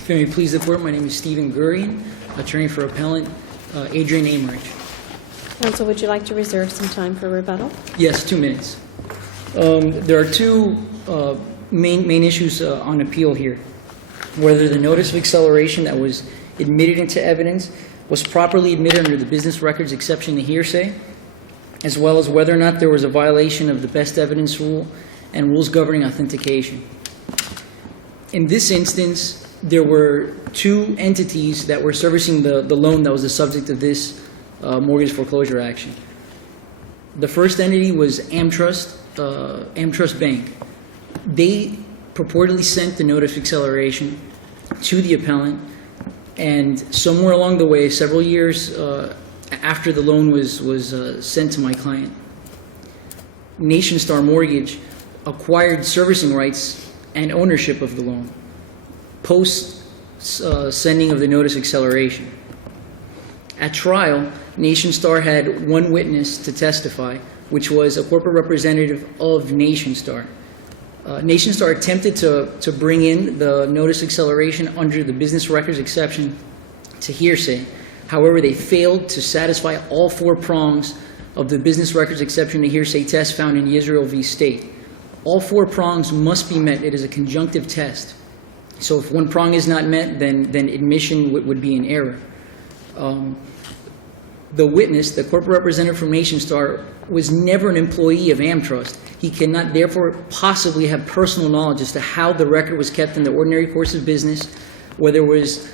If you may please the court, my name is Stephen Gurian, attorney for Appellant, Adrian Aymerich. Counsel, would you like to reserve some time for rebuttal? Yes, 2 minutes. There are two main issues on appeal here. Whether the notice of acceleration that was admitted into evidence was properly admitted under the business records exception to hearsay, as well as whether or not there was a violation of the best evidence rule and rules governing authentication. In this instance, there were two entities that were servicing the loan that was the subject of this mortgage foreclosure action. The first entity was AmTrust Bank. They purportedly sent the notice of acceleration to the appellant, and somewhere along the way, several years after the loan was sent to my client, Nationstar Mortgage acquired servicing rights and ownership of the loan post sending of the notice of acceleration. At trial, Nationstar had one witness to testify, which was a corporate representative of Nationstar. Nationstar attempted to bring in the notice of acceleration under the business records exception to hearsay. However, they failed to satisfy all 4 prongs of the business records exception to hearsay test found in Israel v. State. All 4 prongs must be met. It is a conjunctive test. So if one prong is not met, then admission would be in error. The witness, the corporate representative from Nationstar, was never an employee of AmTrust. He cannot therefore possibly have personal knowledge as to how the record was kept in the ordinary course of business, whether there was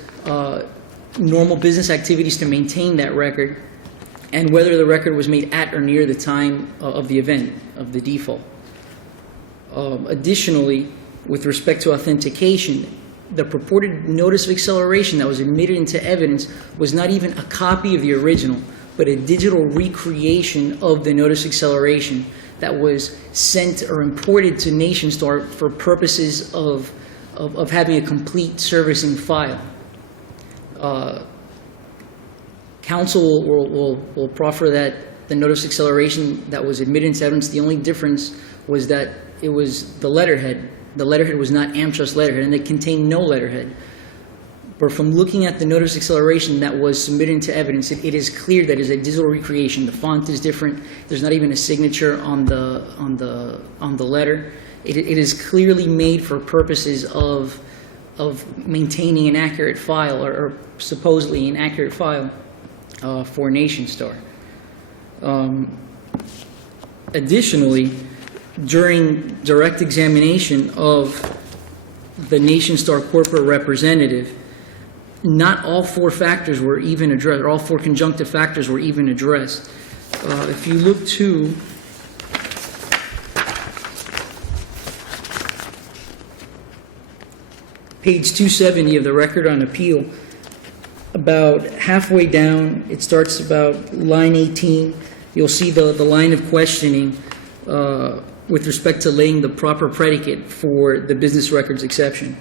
normal business activities to maintain that record, and whether the record was made at or near the time of the event, of the default. Additionally, with respect to authentication, the purported notice of acceleration that was admitted into evidence was not even a copy of the original, but a digital recreation of the notice of acceleration that was sent or imported to Nationstar for purposes of having a complete servicing file. Counsel will proffer that the notice of acceleration that was admitted into evidence, the only difference was that it was the letterhead. The letterhead was not AmTrust letterhead, and it contained no letterhead. But from looking at the notice of acceleration that was submitted into evidence, it is clear that it is a digital recreation. The font is different. There's not even a signature on the letter. It is clearly made for purposes of maintaining an accurate file, or supposedly an accurate file for Nationstar. Additionally, during direct examination of the Nationstar corporate representative, not all 4 factors were even addressed, or all 4 conjunctive factors were even addressed. If you look to page 270 of the record on appeal, about halfway down, it starts about line 18, you'll see the line of questioning with respect to laying the proper predicate for the business records exception.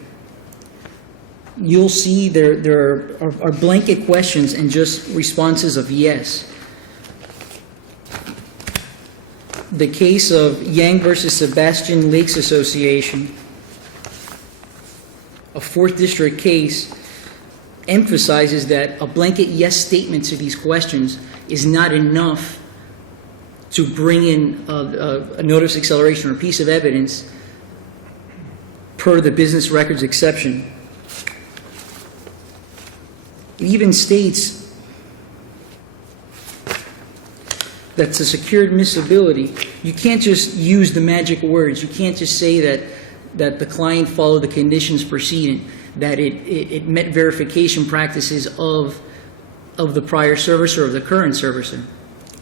You'll see there are blanket questions and just responses of yes. The case of Yang versus Sebastian Lakes Association, a 4th District case, emphasizes that a blanket yes statement to these questions is not enough to bring in a notice of acceleration or a piece of evidence per the business records exception. It even states that to secure admissibility, you can't just use the magic words. You can't just say that the client followed the conditions precedent, that it met verification practices of the prior servicer or the current servicer.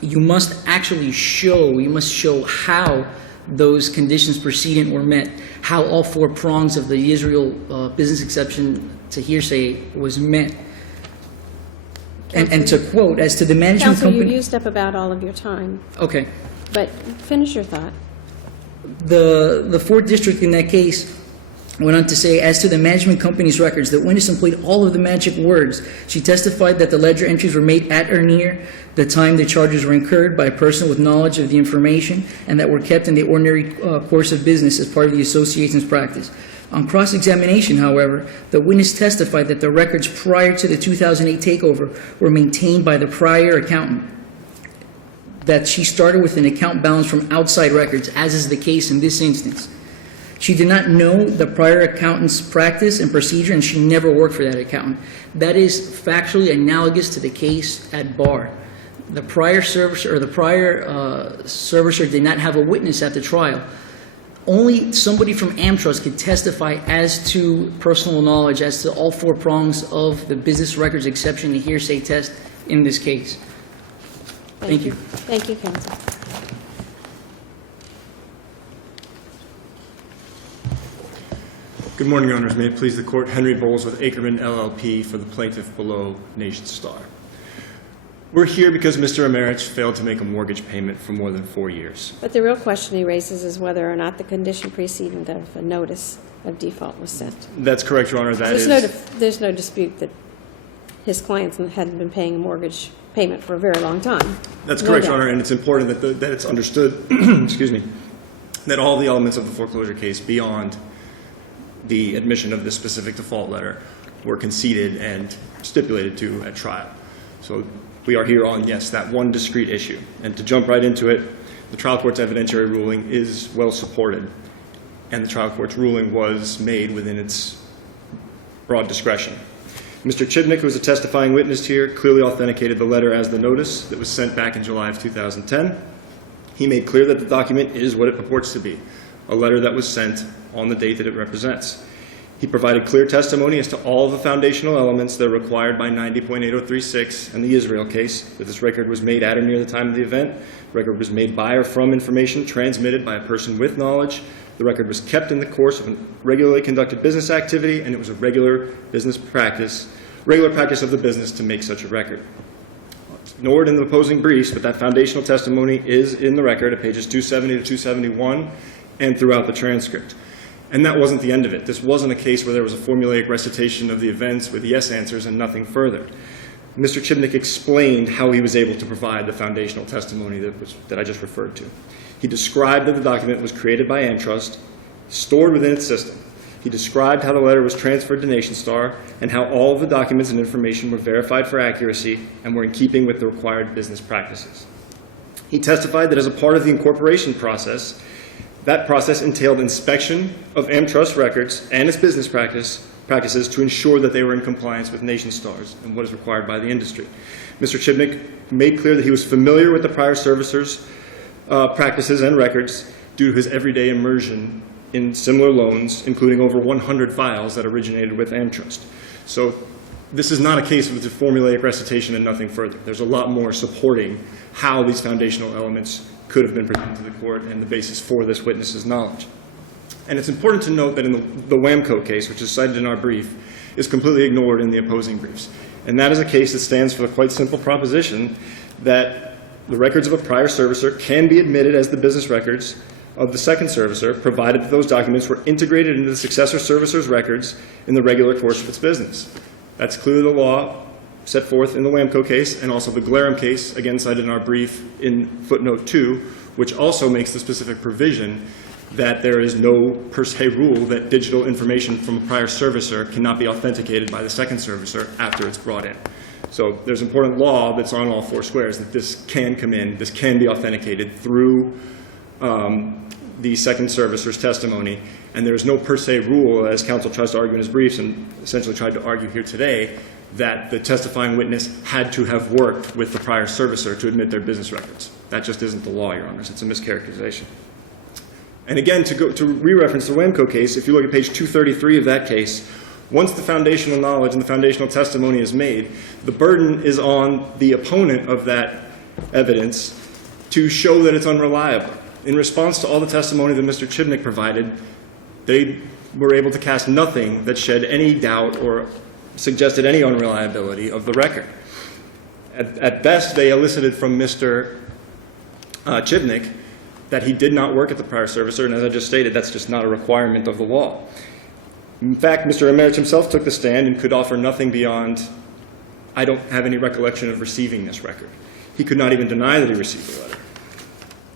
You must actually show how those conditions precedent were met, how all 4 prongs of the Israel business exception to hearsay was met. And to quote, as to the management Counsel, company... you used up about all of your time. Okay. But finish your thought. The 4th District in that case Went on to say, as to the management company's records, the witness employed all of the magic words. She testified that the ledger entries were made at or near the time the charges were incurred by a person with knowledge of the information and that were kept in the ordinary course of business as part of the association's practice. On cross-examination, however, the witness testified that the records prior to the 2008 takeover were maintained by the prior accountant, that she started with an account balance from outside records, as is the case in this instance. She did not know the prior accountant's practice and procedure, and she never worked for that accountant. That is factually analogous to the case at bar. The prior servicer did not have a witness at the trial. Only somebody from AmTrust could testify as to personal knowledge, as to all four prongs of the business records exception, the hearsay test in this case. Thank you. Thank you, counsel. Good morning, Your Honors. May it please the Court, Henry Bowles with Ackerman LLP for the plaintiff below, Nationstar. We're here because Mr. Aymerich failed to make a mortgage payment for more than 4 years. But the real question he raises is whether or not the condition precedent of a notice of default was sent. That's correct, Your Honor. There's no dispute that his clients hadn't been paying a mortgage payment for a very long time. That's correct, Your Honor, and it's important that it's understood, excuse me, that all the elements of the foreclosure case beyond the admission of this specific default letter were conceded and stipulated to at trial. So we are here on, yes, that one discrete issue. And to jump right into it, the trial court's evidentiary ruling is well supported, and the trial court's ruling was made within its broad discretion. Mr. Chibnik, who was a testifying witness here, clearly authenticated the letter as the notice that was sent back in July of 2010. He made clear that the document is what it purports to be, a letter that was sent on the date that it represents. He provided clear testimony as to all of the foundational elements that are required by 90.8036 and the Israel case, that this record was made at or near the time of the event. The record was made by or from information transmitted by a person with knowledge. The record was kept in the course of a regularly conducted business activity, and it was a regular practice of the business to make such a record. It's ignored in the opposing briefs, but that foundational testimony is in the record at pages 270 to 271 and throughout the transcript. And that wasn't the end of it. This wasn't a case where there was a formulaic recitation of the events with yes answers and nothing further. Mr. Chibnik explained how he was able to provide the foundational testimony that I just referred to. He described that the document was created by AmTrust, stored within its system. He described how the letter was transferred to Nationstar and how all of the documents and information were verified for accuracy and were in keeping with the required business practices. He testified that as a part of the incorporation process, that process entailed inspection of AmTrust records and its business practices to ensure that they were in compliance with Nationstar's and what is required by the industry. Mr. Chibnik made clear that he was familiar with the prior servicers' practices and records due to his everyday immersion in similar loans, including over 100 files that originated with AmTrust. So this is not a case of the formulaic recitation and nothing further. There's a lot more supporting how these foundational elements could have been presented to the court and the basis for this witness's knowledge. And it's important to note that in the WAMCO case, which is cited in our brief, is completely ignored in the opposing briefs. And that is a case that stands for the quite simple proposition that the records of a prior servicer can be admitted as the business records of the second servicer, provided that those documents were integrated into the successor servicer's records in the regular course of its business. That's clearly the law set forth in the WAMCO case and also the Glarum case, again cited in our brief in footnote 2, which also makes the specific provision that there is no per se rule that digital information from a prior servicer cannot be authenticated by the second servicer after it's brought in. So there's important law that's on all four squares that this can come in, this can be authenticated through the second servicer's testimony, and there's no per se rule, as counsel tries to argue in his briefs and essentially tried to argue here today, that the testifying witness had to have worked with the prior servicer to admit their business records. That just isn't the law, Your Honors. It's a mischaracterization. And again, to re-reference the WAMCO case, if you look at page 233 of that case, once the foundational knowledge and the foundational testimony is made, the burden is on the opponent of that evidence to show that it's unreliable. In response to all the testimony that Mr. Chibnik provided, they were able to cast nothing that shed any doubt or suggested any unreliability of the record. At best, they elicited from Mr. Chibnik that he did not work at the prior servicer, and as I just stated, that's just not a requirement of the law. In fact, Mr. Aymerich himself took the stand and could offer nothing beyond, I don't have any recollection of receiving this record. He could not even deny that he received the letter.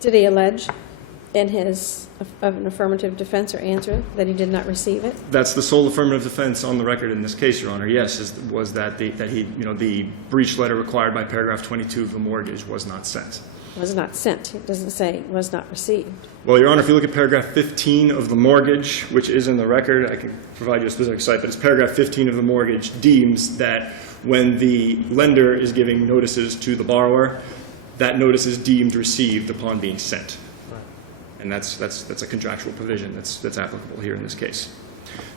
Did he allege in his an affirmative defense or answer that he did not receive it? That's the sole affirmative defense on the record in this case, Your Honor. Yes, was that the breach letter required by paragraph 22 of the mortgage was not sent. Was not sent. It doesn't say was not received. Well, Your Honor, if you look at paragraph 15 of the mortgage, which is in the record, I can provide you a specific site, but it's paragraph 15 of the mortgage deems that when the lender is giving notices to the borrower, that notice is deemed received upon being sent. And that's a contractual provision that's applicable here in this case.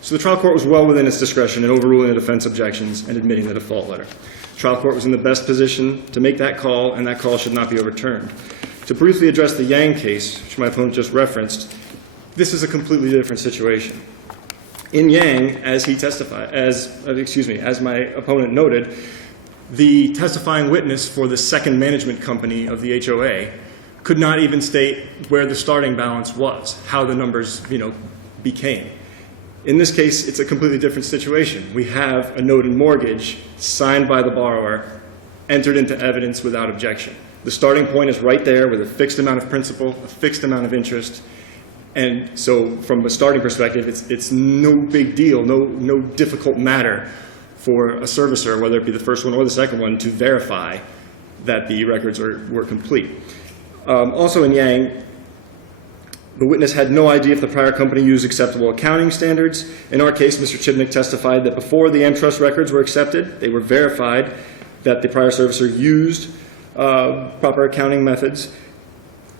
So the trial court was well within its discretion in overruling the defense objections and admitting the default letter. The trial court was in the best position to make that call, and that call should not be overturned. To briefly address the Yang case, which my opponent just referenced, this is a completely different situation. In Yang, as he testified, as my opponent noted, the testifying witness for the second management company of the HOA could not even state where the starting balance was, how the numbers, became. In this case, it's a completely different situation. We have a note in mortgage signed by the borrower, entered into evidence without objection. The starting point is right there with a fixed amount of principal, a fixed amount of interest. And so from a starting perspective, it's no big deal, no difficult matter for a servicer, whether it be the first one or the second one, to verify that the records were complete. Also in Yang, the witness had no idea if the prior company used acceptable accounting standards. In our case, Mr. Chibnik testified that before the AmTrust records were accepted, they were verified that the prior servicer used proper accounting methods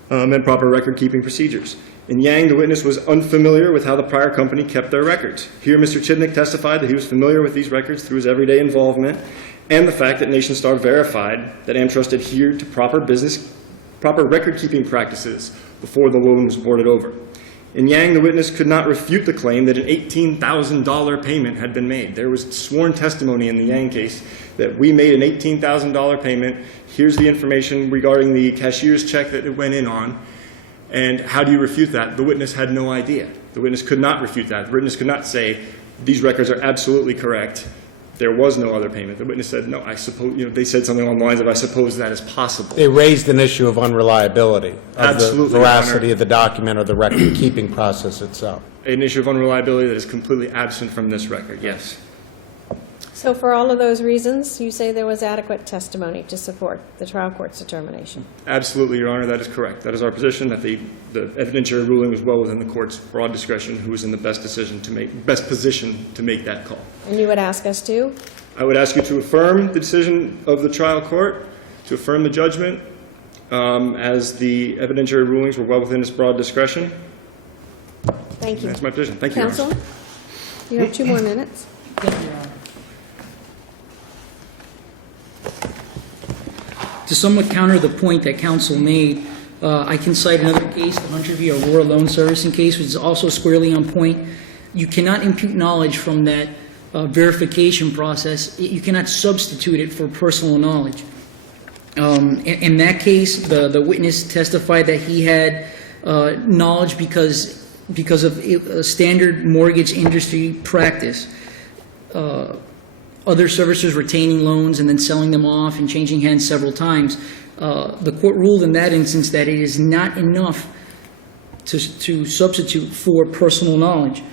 and proper record-keeping procedures. In Yang, the witness was unfamiliar with how the prior company kept their records. Here, Mr. Chibnik testified that he was familiar with these records through his everyday involvement and the fact that Nationstar verified that AmTrust adhered to proper record-keeping practices before the loan was boarded over. In Yang, the witness could not refute the claim that an $18,000 payment had been made. There was sworn testimony in the Yang case that we made an $18,000 payment. Here's the information regarding the cashier's check that it went in on. And how do you refute that? The witness had no idea. The witness could not refute that. The witness could not say, these records are absolutely correct. There was no other payment. The witness said, no, I suppose, they said something along the lines of, I suppose that is possible. They raised an issue of unreliability, of Absolutely, the veracity of the document or the record-keeping process itself. An issue of unreliability that is completely absent from this record, yes. So for all of those reasons, you say there was adequate testimony to support the trial court's determination? Absolutely, Your Honor, that is correct. That is our position, that the evidentiary ruling was well within the court's broad discretion, who was in the best position to make that call. And you would ask us to? I would ask you to affirm the decision of the trial court, to affirm the judgment, as the evidentiary rulings were well within its broad discretion. Thank you. That's my position. Thank you, Your Honor. Counsel, you have 2 more minutes. Thank you, Your Honor. To somewhat counter the point that counsel made, I can cite another case, the Hunter v. Aurora Loan Servicing case, which is also squarely on point. You cannot impute knowledge from that verification process. You cannot substitute it for personal knowledge. In that case, the witness testified that he had knowledge because of a standard mortgage industry practice. Other servicers retaining loans and then selling them off and changing hands several times. The court ruled in that instance that it is not enough to substitute for personal knowledge.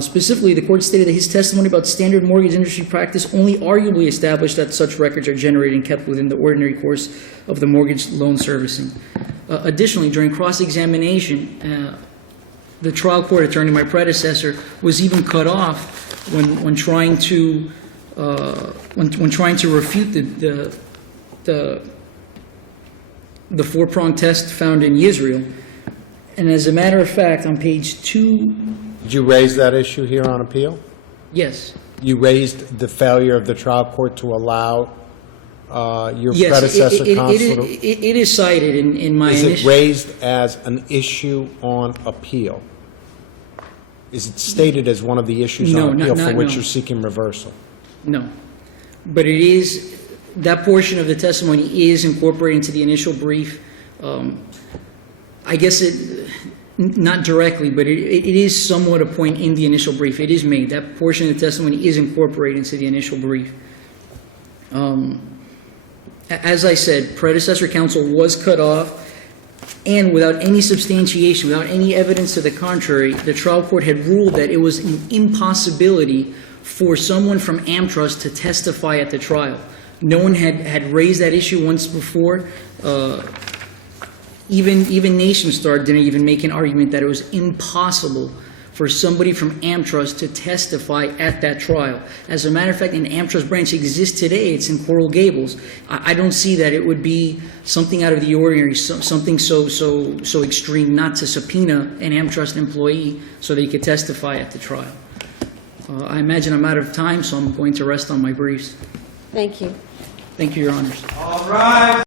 Specifically, the court stated that his testimony about standard mortgage industry practice only arguably established that such records are generated and kept within the ordinary course of the mortgage loan servicing. Additionally, during cross-examination, the trial court attorney, my predecessor, was even cut off when trying to refute the 4-pronged test found in Israel. And as a matter of fact, on page 2, Did you raise that issue here on appeal? yes. You raised the failure of the trial court to allow your Yes, predecessor counsel to... it is cited in my Is it initial... raised as an issue on appeal? Is it stated as one of the issues No, on appeal not- for which no. you're seeking reversal? No. But it is, that portion of the testimony is incorporated into the initial brief. I guess Not directly, but it is somewhat a point in the initial brief. It is made. That portion of the testimony is incorporated into the initial brief. As I said, predecessor counsel was cut off, and without any substantiation, without any evidence to the contrary, the trial court had ruled that it was an impossibility for someone from AmTrust to testify at the trial. No one had raised that issue once before. Even Nationstar didn't even make an argument that it was impossible for somebody from AmTrust to testify at that trial. As a matter of fact, an AmTrust branch exists today. It's in Coral Gables. I don't see that it would be something out of the ordinary, something so extreme not to subpoena an AmTrust employee so that he could testify at the trial. I imagine I'm out of time, so I'm going to rest on my briefs. Thank you. Thank you, Your Honors.